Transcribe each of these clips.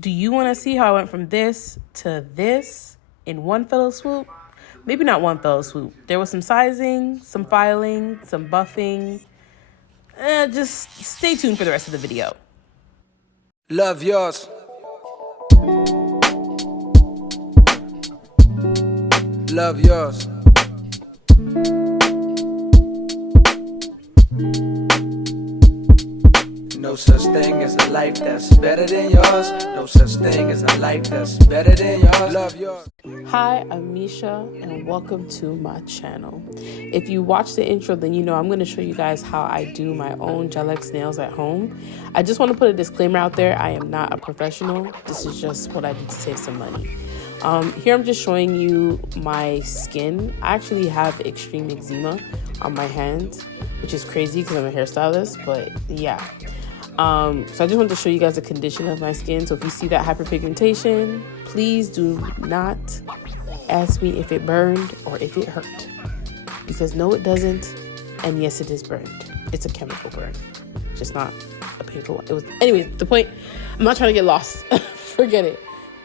Do you want to see how I went from this to this in one fell swoop? Maybe not one fell swoop. There was some sizing, some filing, some buffing. Just stay tuned for the rest of the video. Love yours. Love yours. No such thing as a life that's better than yours. No such thing as a life that's better than yours. Love yours. Hi, I'm Misha, and welcome to my channel. If you watch the intro, then you know I'm going to show you guys how I do my own Shellac nails at home. I just want to put a disclaimer out there. I am not a professional. This is just what I do to save some money. Here I'm just showing you my skin. I actually have extreme eczema on my hands, which is crazy because I'm a hairstylist, but yeah. So I just wanted to show you guys the condition of my skin. So if you see that hyperpigmentation, please do not ask me if it burned or if it hurt, because no, it doesn't. And yes, it is burned. It's a chemical burn, just not a painful one. It was, anyways, the point, I'm not trying to get lost. Forget it.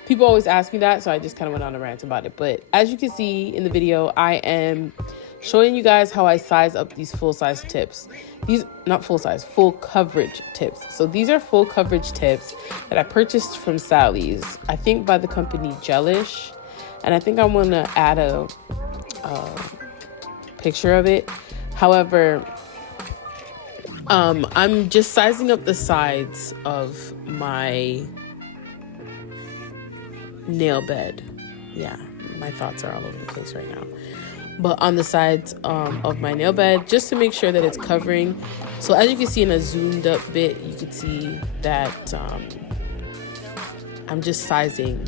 People always ask me that, so I just kind of went on a rant about it. But as you can see in the video, I am showing you guys how I size up these full-size tips. These, not full-size, full coverage tips. So these are full coverage tips that I purchased from Sally's, I think by the company Gelish. And I think I'm gonna add a picture of it. However, I'm just sizing up the sides of my nail bed. Yeah, my thoughts are all over the place right now. But on the sides of my nail bed, just to make sure that it's covering. So as you can see in a zoomed up bit, you can see that I'm just sizing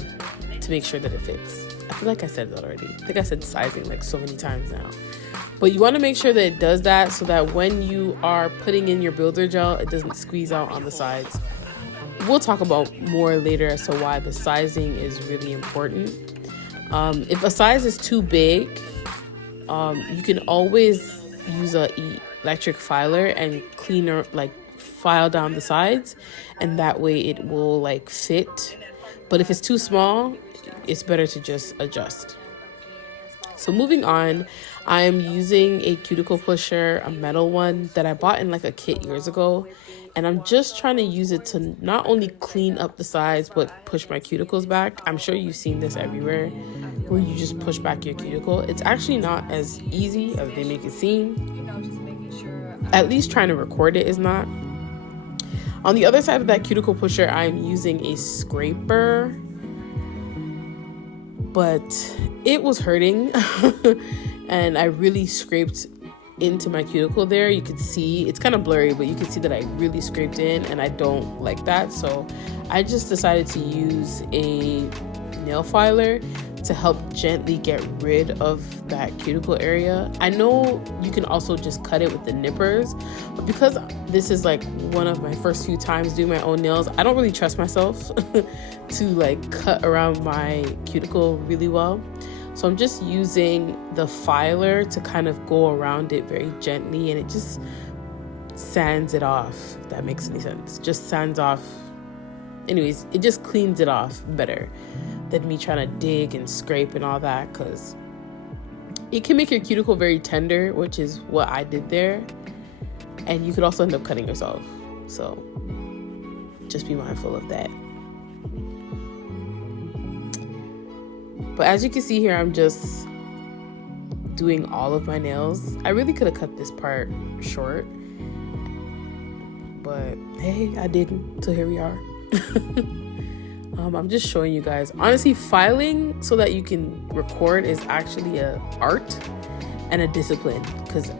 to make sure that it fits. I feel like I said that already. I think I said sizing like so many times now. But you want to make sure that it does that so that when you are putting in your builder gel, it doesn't squeeze out on the sides. We'll talk about more later as to why the sizing is really important. If a size is too big, you can always use a electric filer and cleaner, like file down the sides, and that way it will like fit. But if it's too small, it's better to just adjust. So moving on, I'm using a cuticle pusher, a metal one that I bought in like a kit years ago. And I'm just trying to use it to not only clean up the sides, but push my cuticles back. I'm sure you've seen this everywhere, where you just push back your cuticle. It's actually not as easy as they make it seem. At least trying to record it is not. On the other side of that cuticle pusher, I'm using a scraper, but it was hurting and I really scraped into my cuticle there. You could see it's kind of blurry, but you can see that I really scraped in, and I don't like that. So I just decided to use a nail filer to help gently get rid of that cuticle area. I know you can also just cut it with the nippers, but because this is like one of my first few times doing my own nails, I don't really trust myself to like cut around my cuticle really well. So I'm just using the filer to kind of go around it very gently, and it just sands it off, if that makes any sense. Just sands off. Anyways, it just cleans it off better than me trying to dig and scrape and all that, because it can make your cuticle very tender, which is what I did there. And you could also end up cutting yourself. So just be mindful of that. But as you can see here, I'm just doing all of my nails. I really could have cut this part short, but hey, I didn't, so here we are. I'm just showing you guys. Honestly, filing so that you can record is actually an art and a discipline, because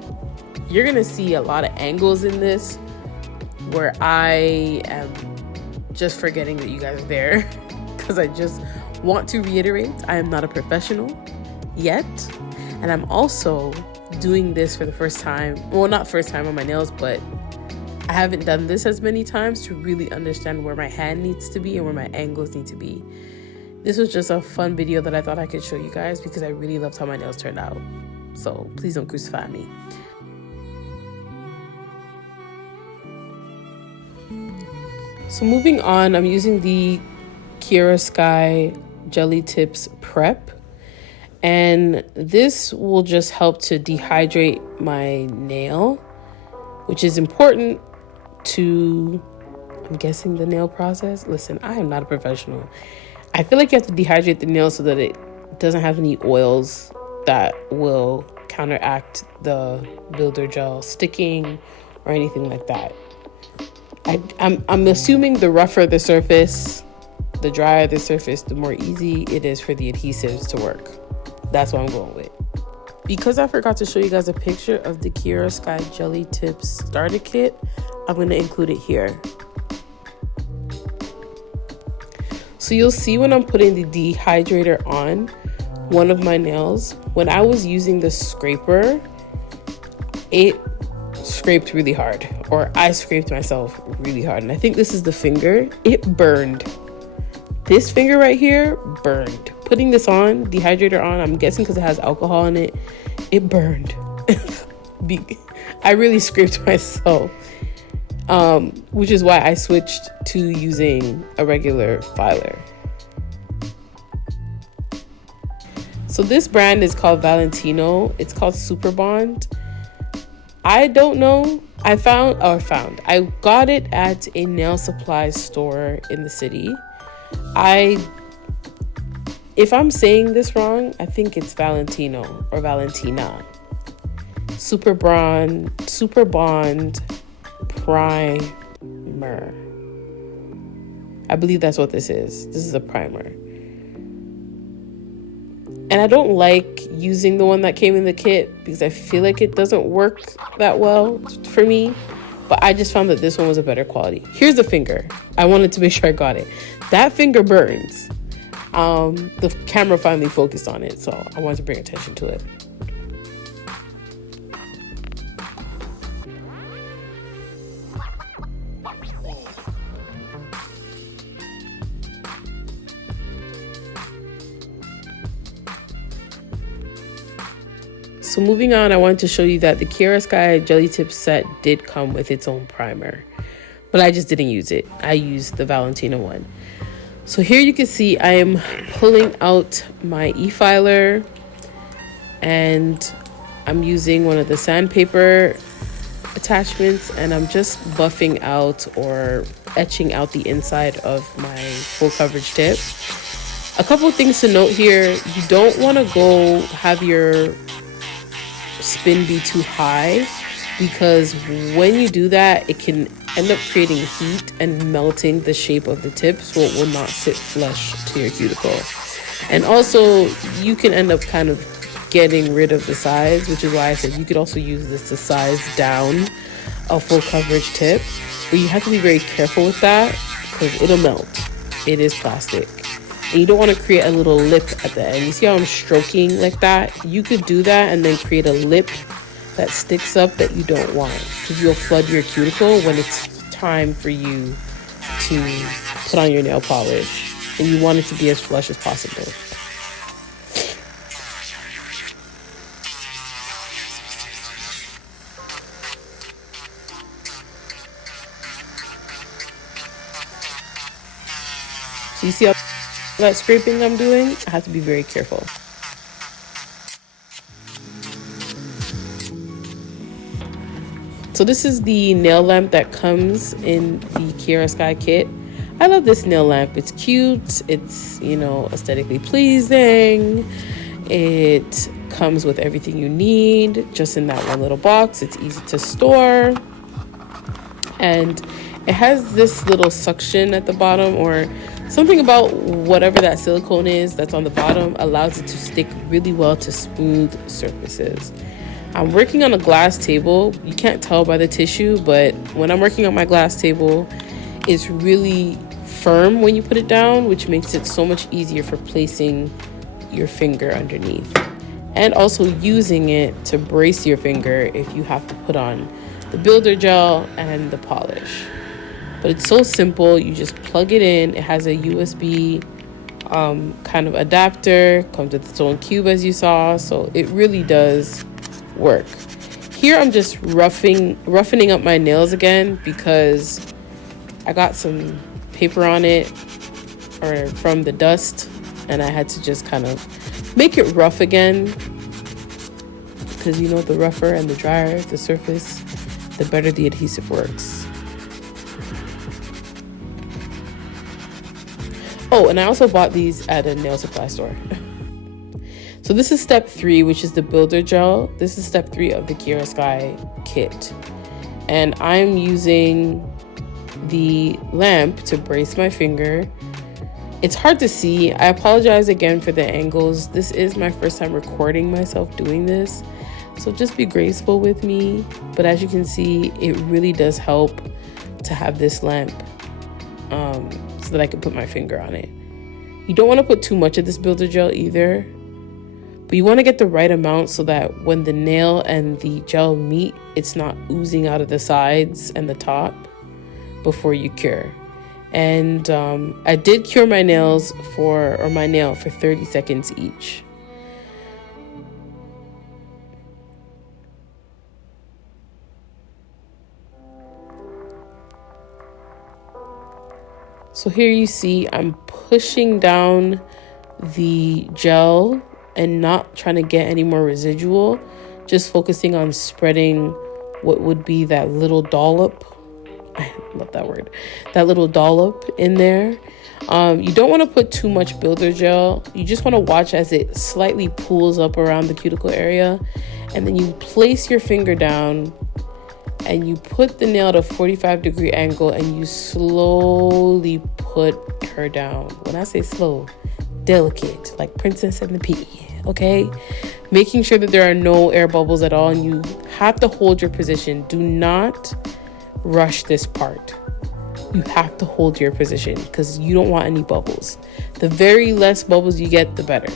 you're gonna see a lot of angles in this where I am just forgetting that you guys are there, because I just want to reiterate, I am not a professional yet, and I'm also doing this for the first time. Well, not first time on my nails, but I haven't done this as many times to really understand where my hand needs to be and where my angles need to be. This was just a fun video that I thought I could show you guys because I really loved how my nails turned out. So please don't crucify me. So moving on, I'm using the Kiara Sky Jelly Tips Prep. And this will just help to dehydrate my nail, which is important to, I'm guessing, the nail process. Listen, I am not a professional. I feel like you have to dehydrate the nail so that it doesn't have any oils that will counteract the builder gel sticking or anything like that. I'm assuming the rougher the surface, the drier the surface, the more easy it is for the adhesives to work. That's what I'm going with. Because I forgot to show you guys a picture of the Kiara Sky Jelly Tips starter kit, I'm going to include it here. So you'll see when I'm putting the dehydrator on one of my nails, when I was using the scraper, it scraped really hard, or I scraped myself really hard. And I think this is the finger. It burned. This finger right here burned. Putting this on, dehydrator on, I'm guessing because it has alcohol in it, it burned. I really scraped myself, which is why I switched to using a regular filer. So this brand is called Valentino. It's called Super Bond. I don't know. I got it at a nail supply store in the city. If I'm saying this wrong, I think it's Valentino or Valentina. Super Bond Primer. I believe that's what this is. This is a primer. And I don't like using the one that came in the kit because I feel like it doesn't work that well for me. But I just found that this one was a better quality. Here's the finger. I wanted to make sure I got it. That finger burns. The camera finally focused on it, so I wanted to bring attention to it. So moving on, I wanted to show you that the Kiara Sky Jelly Tip set did come with its own primer, but I just didn't use it. I used the Valentino one. So here you can see I am pulling out my e-filer and I'm using one of the sandpaper attachments and I'm just buffing out or etching out the inside of my full coverage tip. A couple of things to note here. You don't want to go have your spin be too high because when you do that, it can end up creating heat and melting the shape of the tip, so it will not sit flush to your cuticle. And also you can end up kind of getting rid of the sides, which is why I said you could also use this to size down a full coverage tip, but you have to be very careful with that because it'll melt. It is plastic. And you don't want to create a little lip at the end. You see how I'm stroking like that? You could do that and then create a lip that sticks up that you don't want, because you'll flood your cuticle when it's time for you to put on your nail polish and you want it to be as flush as possible. So you see how that scraping I'm doing? I have to be very careful. So this is the nail lamp that comes in the Kiara Sky kit. I love this nail lamp. It's cute. It's, aesthetically pleasing. It comes with everything you need just in that one little box. It's easy to store. And it has this little suction at the bottom, or something about whatever that silicone is that's on the bottom allows it to stick really well to smooth surfaces. I'm working on a glass table. You can't tell by the tissue, but when I'm working on my glass table, it's really firm when you put it down, which makes it so much easier for placing your finger underneath. And also using it to brace your finger if you have to put on the builder gel and the polish. But it's so simple. You just plug it in. It has a USB kind of adapter, comes with its own cube as you saw, so it really does work. Here I'm just roughening up my nails again because I got some paper on it or from the dust, and I had to just kind of make it rough again, because you know, the rougher and the drier the surface, the better the adhesive works. Oh, and I also bought these at a nail supply store. So this is step 3, which is the builder gel. This is step 3 of the Kiara Sky kit. And I'm using the lamp to brace my finger. It's hard to see. I apologize again for the angles. This is my first time recording myself doing this, so just be graceful with me. But as you can see, it really does help to have this lamp so that I can put my finger on it. You don't want to put too much of this builder gel either, but you want to get the right amount so that when the nail and the gel meet, it's not oozing out of the sides and the top before you cure. And I did cure my nail for 30 seconds each. So here you see I'm pushing down the gel and not trying to get any more residual, just focusing on spreading what would be that little dollop. I love that word. That little dollop in there. You don't want to put too much builder gel. You just want to watch as it slightly pulls up around the cuticle area. And then you place your finger down and you put the nail at a 45-degree angle and you slowly put her down. When I say slow, delicate, like Princess and the Pea, okay? Making sure that there are no air bubbles at all, and you have to hold your position. Do not rush this part. You have to hold your position because you don't want any bubbles. The very less bubbles you get, the better.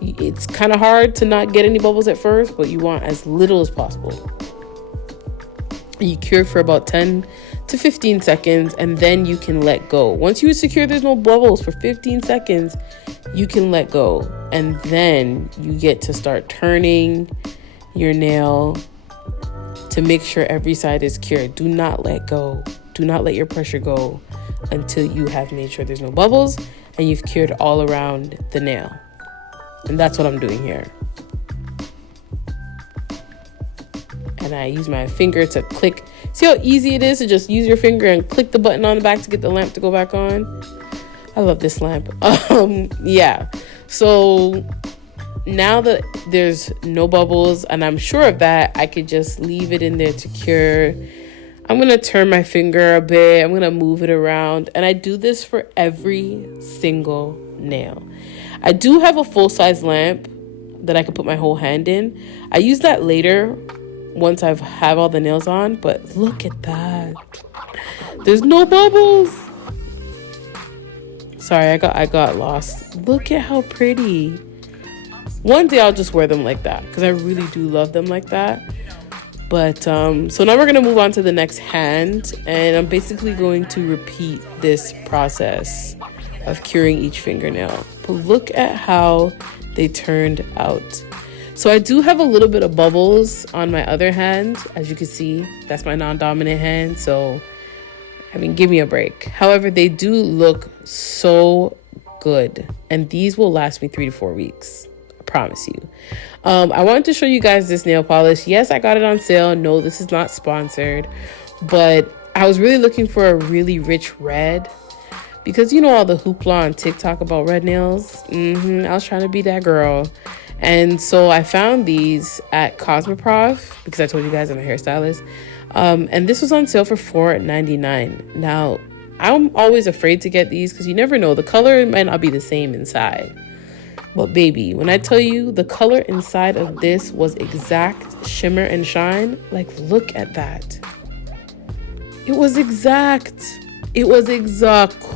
It's kind of hard to not get any bubbles at first, but you want as little as possible. You cure for about 10 to 15 seconds, and then you can let go. Once you secure there's no bubbles for 15 seconds, you can let go. And then you get to start turning your nail to make sure every side is cured. Do not let go. Do not let your pressure go until you have made sure there's no bubbles and you've cured all around the nail. And that's what I'm doing here. And I use my finger to click. See how easy it is to just use your finger and click the button on the back to get the lamp to go back on? I love this lamp. Yeah. So now that there's no bubbles, and I'm sure of that, I could just leave it in there to cure. I'm going to turn my finger a bit. I'm going to move it around. And I do this for every single nail. I do have a full-size lamp that I can put my whole hand in. I use that later once I've have all the nails on, but look at that. There's no bubbles. Sorry, I got lost. Look at how pretty. One day I'll just wear them like that because I really do love them like that. But so now we're gonna move on to the next hand, and I'm basically going to repeat this process of curing each fingernail. But look at how they turned out. So I do have a little bit of bubbles on my other hand. As you can see, that's my non-dominant hand. So, I mean, give me a break. However, they do look so good. And these will last me 3 to 4 weeks. I promise you. I wanted to show you guys this nail polish. Yes, I got it on sale. No, this is not sponsored. But I was really looking for a really rich red. Because you know all the hoopla on TikTok about red nails? I was trying to be that girl. And so I found these at Cosmoprof because I told you guys I'm a hairstylist. And this was on sale for $4.99. Now, I'm always afraid to get these because you never know. The color might not be the same inside. But baby, when I tell you the color inside of this was exact shimmer and shine, like look at that. It was exact. It was exact.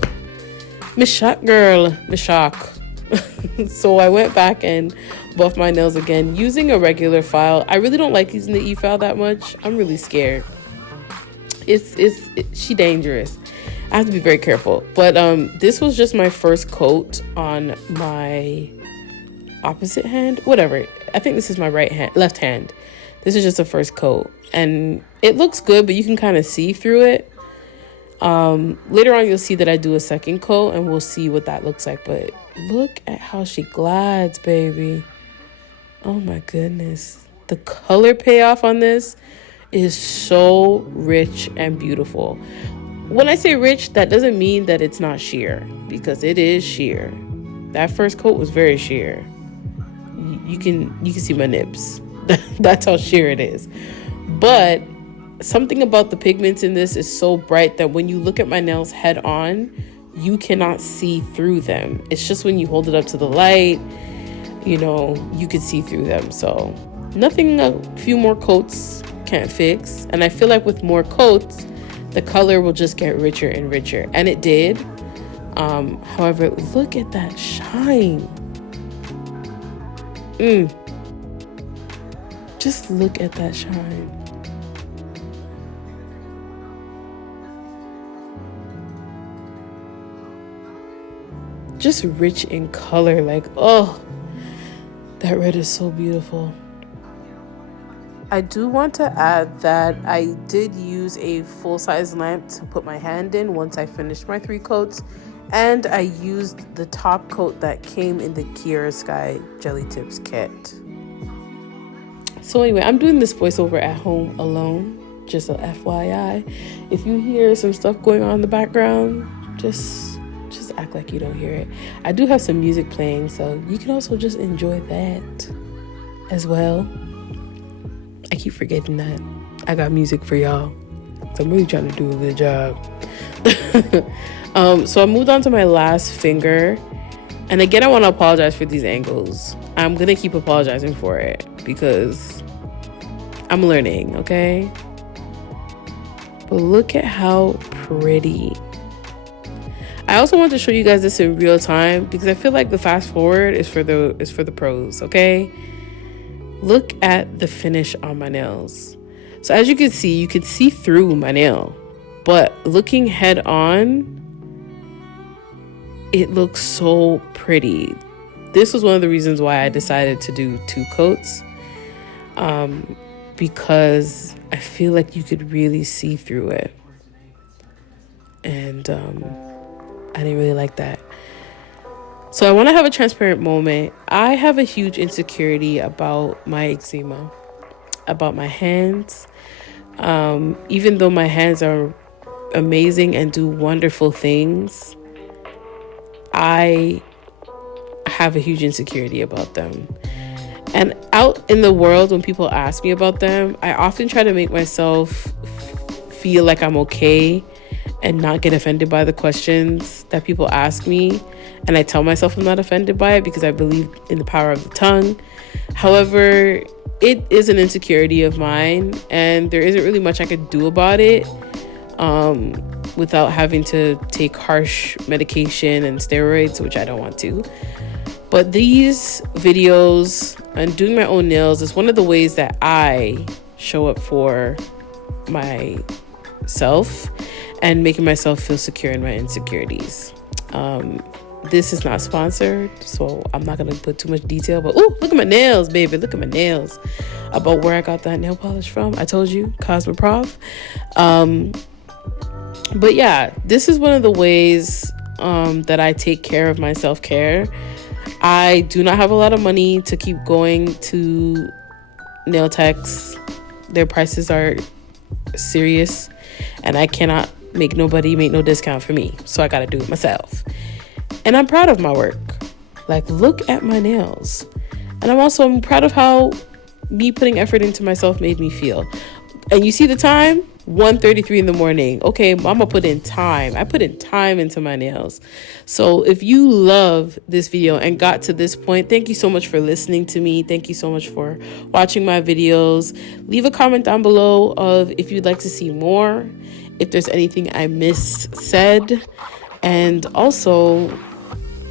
Miss Shock girl, Miss Shock. So I went back and buffed my nails again using a regular file. I really don't like using the e-file that much. I'm really scared. She dangerous. I have to be very careful. But this was just my first coat on my opposite hand. Whatever. I think this is my left hand. This is just a first coat. And it looks good, but you can kind of see through it. Later on, you'll see that I do a second coat and we'll see what that looks like. But look at how she glides, baby. Oh my goodness. The color payoff on this is so rich and beautiful. When I say rich, that doesn't mean that it's not sheer, because it is sheer. That first coat was very sheer. You can see my nibs. That's how sheer it is. But something about the pigments in this is so bright that when you look at my nails head on, you cannot see through them. It's just when you hold it up to the light, you know, you could see through them. So nothing a few more coats can't fix. And I feel like with more coats, the color will just get richer and richer. And it did. However, look at that shine. Just look at that shine. Just rich in color. Like, oh, that red is so beautiful. I do want to add that I did use a full-size lamp to put my hand in once I finished my 3 coats. And I used the top coat that came in the Kiara Sky Jelly Tips kit. So anyway, I'm doing this voiceover at home alone. Just a FYI. If you hear some stuff going on in the background, just act like you don't hear it. I do have some music playing, so you can also just enjoy that as well. I keep forgetting that I got music for y'all, so I'm really trying to do a good job. So I moved on to my last finger, and again I want to apologize for these angles. I'm gonna keep apologizing for it because I'm learning, okay? But look at how pretty. I also want to show you guys this in real time because I feel like the fast forward is for the pros, okay? Look at the finish on my nails. So as you can see through my nail, but looking head on, it looks so pretty. This was one of the reasons why I decided to do 2 coats, because I feel like you could really see through it. And I didn't really like that. So I want to have a transparent moment. I have a huge insecurity about my eczema, about my hands. Even though my hands are amazing and do wonderful things, I have a huge insecurity about them. And out in the world, when people ask me about them, I often try to make myself feel like I'm okay and not get offended by the questions that people ask me. And I tell myself I'm not offended by it because I believe in the power of the tongue. However, it is an insecurity of mine, and there isn't really much I could do about it without having to take harsh medication and steroids, which I don't want to. But these videos and doing my own nails is one of the ways that I show up for myself and making myself feel secure in my insecurities. This is not sponsored, so I'm not gonna put too much detail, but ooh, look at my nails, baby. Look at my nails. About where I got that nail polish from. I told you, Cosmoprof. But yeah, this is one of the ways that I take care of my self-care. I do not have a lot of money to keep going to nail techs. Their prices are serious, and I cannot make nobody make no discount for me, so I gotta do it myself. And I'm proud of my work. Like, look at my nails. And I'm proud of how me putting effort into myself made me feel. And you see the time? 1:33 in the morning. Okay, Mama put in time. I put in time into my nails. So if you love this video and got to this point, thank you so much for listening to me. Thank you so much for watching my videos. Leave a comment down below of if you'd like to see more, if there's anything I said, and also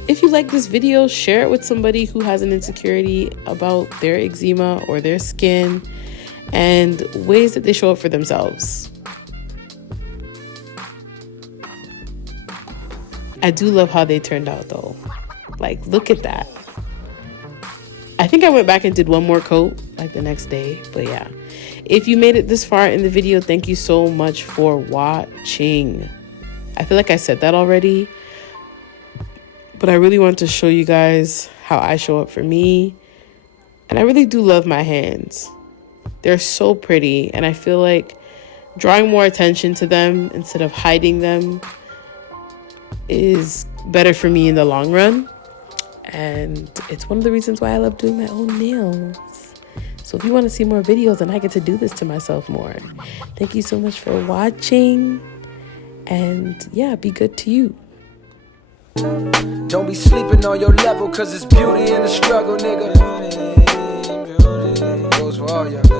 if you like this video, share it with somebody who has an insecurity about their eczema or their skin and ways that they show up for themselves. I do love how they turned out though. Like, look at that. I think I went back and did one more coat like the next day, but yeah. If you made it this far in the video, thank you so much for watching. I feel like I said that already, but I really want to show you guys how I show up for me. And I really do love my hands. They're so pretty, and I feel like drawing more attention to them instead of hiding them is better for me in the long run. And it's one of the reasons why I love doing my own nails. So if you want to see more videos, and I get to do this to myself more, thank you so much for watching. And yeah, be good to you. Don't be sleeping on your level, cause it's beauty in the struggle, nigga. Goes for all y'all.